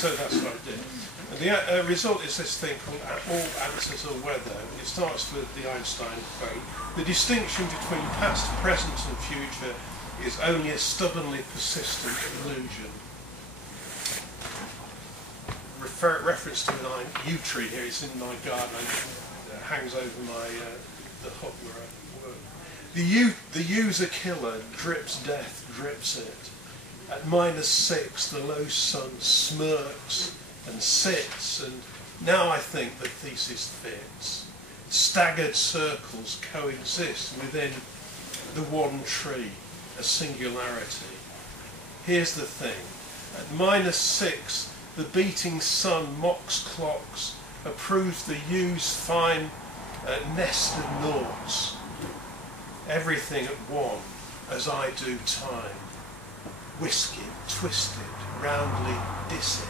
So that's what I did. And the result is this thing called all answers are weather. It starts with the Einstein quote. The distinction between past, present and future is only a stubbornly persistent illusion. Reference to an yew tree here. It's in my garden. It hangs over my the hut where I work. The yew's a killer. Drips death. Drips it. At -6, the low sun smirks and sits, and now I think the thesis fits. Staggered circles coexist within the one tree, a singularity. Here's the thing. At -6, the beating sun mocks clocks, approves the yew's fine nest of noughts. Everything at one, as I do time. Whiskered, twisted, roundly dissed.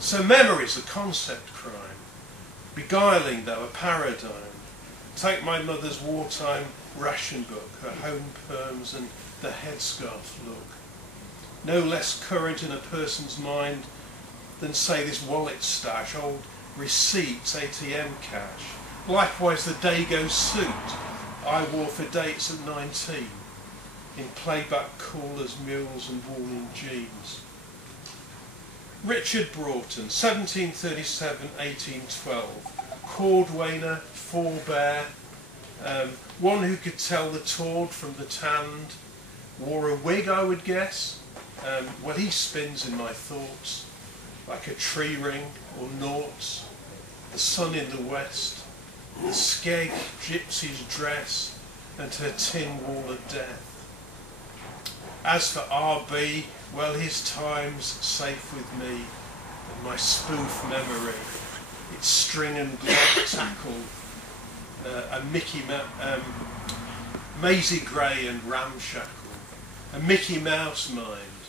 So memory's a concept crime, beguiling though a paradigm. Take my mother's wartime ration book, her home perms and the headscarf look. No less current in a person's mind than, say, this wallet stash, old receipts, ATM cash. Likewise the Dago suit I wore for dates at 19, in playback coolers, mules and woolen jeans. Richard Broughton, 1737-1812, cordwainer, forebear, one who could tell the tawd from the tanned, wore a wig, I would guess. Well, he spins in my thoughts, like a tree ring or noughts, the sun in the west, the skeg gypsy's dress, and her tin wall of death. As for R.B., well, his time's safe with me, and my spoof memory, its string and glove tackle, a Maisie Gray and ramshackle, a Mickey Mouse mind,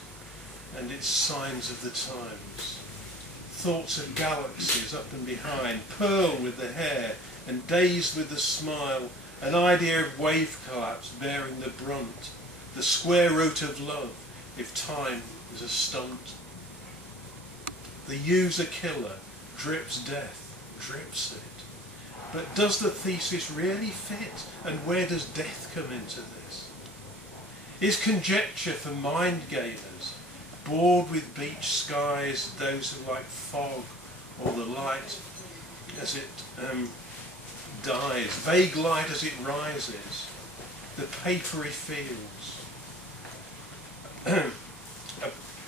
and its signs of the times. Thoughts of galaxies up and behind, pearl with the hair, and dazed with the smile, an idea of wave collapse bearing the brunt, the square root of love, if time is a stunt. The yew's a killer, drips death, drips it. But does the thesis really fit? And where does death come into this? Is conjecture for mind gamers, bored with beach skies, those who like fog or the light as it dies, vague light as it rises, the papery fields, a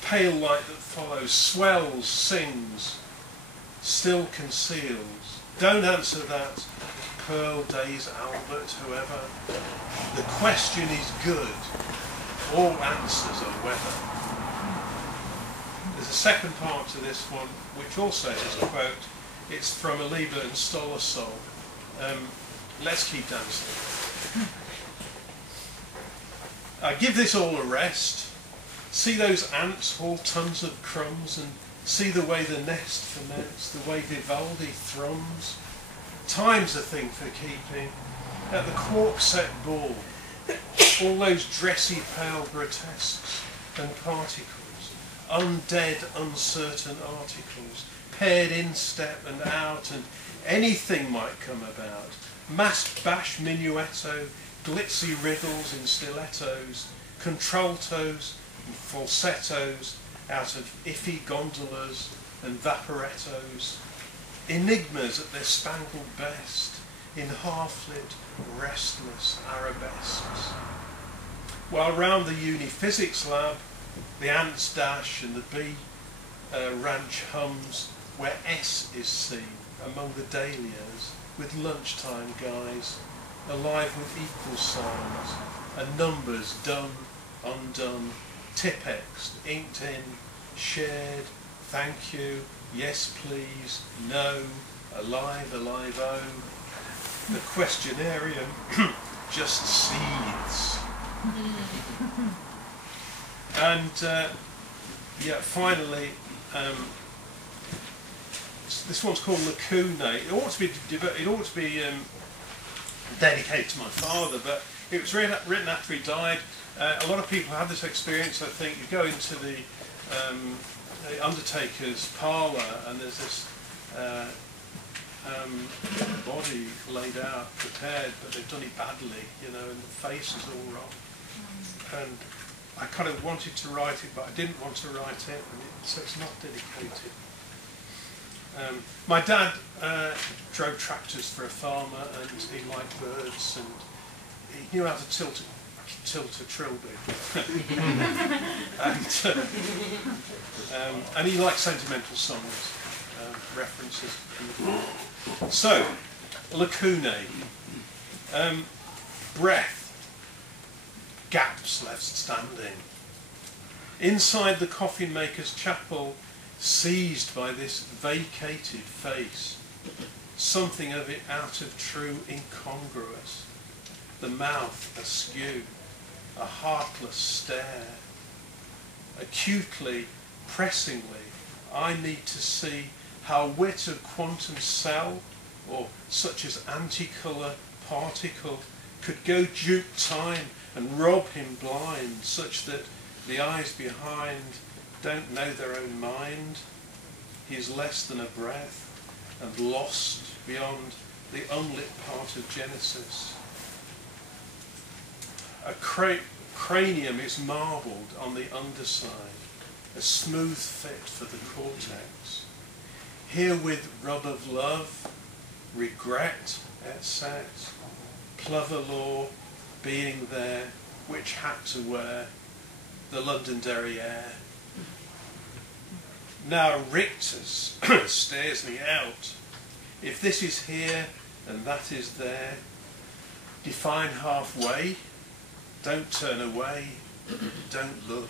pale light that follows, swells, sings, still conceals. Don't answer that, Pearl, Days, Albert, whoever. The question is good. All answers are weather. There's a second part to this one, which also is a quote. It's from a Lieber and Stoller song. Let's keep dancing. Give this all a rest. See those ants haul tons of crumbs, and see the way the nest ferments, the way Vivaldi thrums. Time's a thing for keeping. At the quark-set ball, all those dressy pale grotesques and particles, undead, uncertain articles, paired in step and out, and anything might come about. Masked bash minuetto, glitzy riddles in stilettos, contraltos and falsettos out of iffy gondolas and vaporettos, enigmas at their spangled best, in half-lit, restless arabesques. While round the uni physics lab, the ants dash and the bee ranch hums, where S is seen among the dahlias, with lunchtime guys, alive with equal signs, and numbers done, undone, tipexed, inked in, shared, thank you, yes please, no, alive, alive, oh. The questionarium just seethes. And yeah, finally, this one's called Lacune. It ought to be dedicated to my father, but it was written after he died. A lot of people have this experience. I think you go into the the undertaker's parlour, and there's this body laid out, prepared, but they've done it badly, you know, and the face is all wrong. And I kind of wanted to write it, but I didn't want to write it, so it's not dedicated. My dad drove tractors for a farmer, and he liked birds, and he knew how to tilt a trilby. And he liked sentimental songs, references. So, lacunae, breath, gaps left standing. Inside the coffin maker's chapel, seized by this vacated face, something of it out of true incongruous, the mouth askew, a heartless stare. Acutely, pressingly, I need to see how wit of quantum cell, or such as anticolour particle, could go dupe time and rob him blind, such that the eyes behind don't know their own mind. He is less than a breath, and lost beyond the unlit part of Genesis. A cranium is marbled on the underside, a smooth fit for the cortex. Herewith rub of love, regret, etc. Plover law, being there, which hat to wear, the Londonderry air. Now Rictus stares me out. If this is here and that is there, define halfway, don't turn away, don't look.